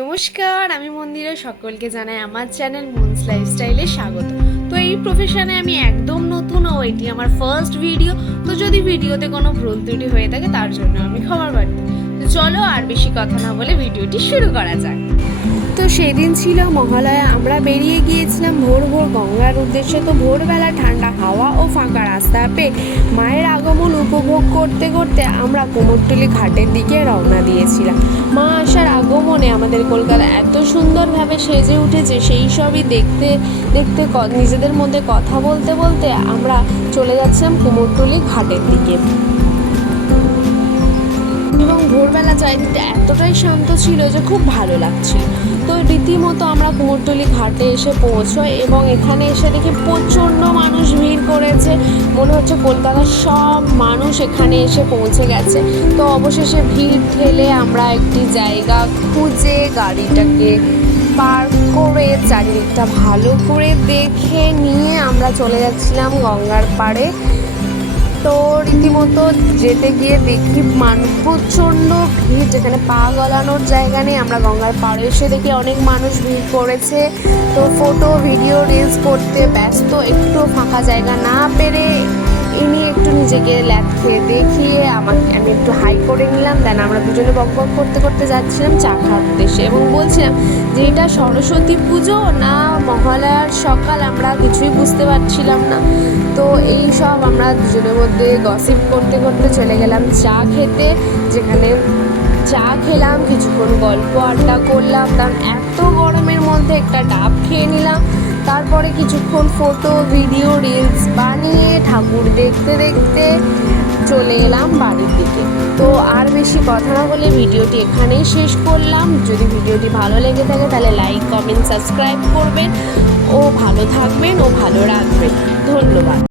নমস্কার, আমি মন্দিরা। সকলকে জানাই আমার চ্যানেল মুনস লাইফস্টাইলে স্বাগত। তো এই প্রফেশনে আমি একদম নতুন ও এটি আমার ফার্স্ট ভিডিও। তো যদি ভিডিওতে কোনো ভুল ত্রুটি হয়ে থাকে তার জন্য আমি ক্ষমা প্রার্থী। তো চলো আর বেশি কথা না বলে ভিডিওটি শুরু করা যাক। তো সেদিন ছিল মহালয়া। আমরা বেরিয়ে গিয়েছিলাম ভোর ভোর গঙ্গার উদ্দেশ্যে। তো ভোরবেলা ঠান্ডা হাওয়া ও ফাঁকা রাস্তা পেয়ে মায়ের আগমন উপভোগ করতে করতে আমরা কুমোরটুলি ঘাটের দিকে রওনা দিয়েছিলাম। মা আসার আগমনে আমাদের কলকাতা এত সুন্দরভাবে সেজে উঠেছে, সেই সবই দেখতে দেখতে নিজেদের মধ্যে কথা বলতে বলতে আমরা চলে যাচ্ছিলাম কুমোরটুলি ঘাটের দিকে। এবং ভোরবেলা চারিদিকটা এতটাই শান্ত ছিল যে খুব ভালো লাগছিল। তো রীতিমতো আমরা কুমোরটুলি ঘাটে এসে পৌঁছই এবং এখানে এসে দেখি প্রচণ্ড মানুষ ভিড় করেছে। মনে হচ্ছে কলকাতার সব মানুষ এখানে এসে পৌঁছে গেছে। তো অবশেষে ভিড় ঠেলে আমরা একটি জায়গা খুঁজে গাড়িটাকে পার্ক করে চারিদিকটা ভালো করে দেখে নিয়ে আমরা চলে যাচ্ছিলাম গঙ্গার পাড়ে। তো রীতিমতো যেতে গিয়ে দেখি প্রচণ্ড ভিড়, যেখানে পা গলানোর জায়গা নেই। আমরা গঙ্গার পাড়ে এসে দেখি অনেক মানুষ ভিড় করেছে। তো ফটো ভিডিও রিলস করতে ব্যস্ত, একটু ফাঁকা জায়গা না পেরে ইনি একটু নিজেকে ল্যাদ খেয়ে দেখিয়ে আমি একটু হাই করে নিলাম। দেন আমরা দুজনে বক বক করতে করতে যাচ্ছিলাম চা খাওয়ার উদ্দেশ্যে এবং বলছিলাম যে এটা সরস্বতী পুজো না মহালয়ার সকাল, আমরা কিছুই বুঝতে পারছিলাম না। তো এই সব আমরা দুজনের মধ্যে গসিপ করতে করতে চলে গেলাম চা খেতে, যেখানে চা খেলাম, কিছুক্ষণ গল্প আড্ডা করলাম। কারণ এত গরমের মধ্যে একটা ডাব খেয়ে নিলাম। তারপরে কিছুক্ষণ ফটো ভিডিও রিলস বানিয়ে ঠাকুর দেখতে দেখতে চলে এলাম বাড়ির দিকে। তো আর বেশি কথা না বলে ভিডিওটি এখানেই শেষ করলাম। যদি ভিডিওটি ভালো লেগে থাকে তাহলে লাইক কমেন্ট সাবস্ক্রাইব করবেন ও ভালো থাকবেন ও ভালো রাখবেন। ধন্যবাদ।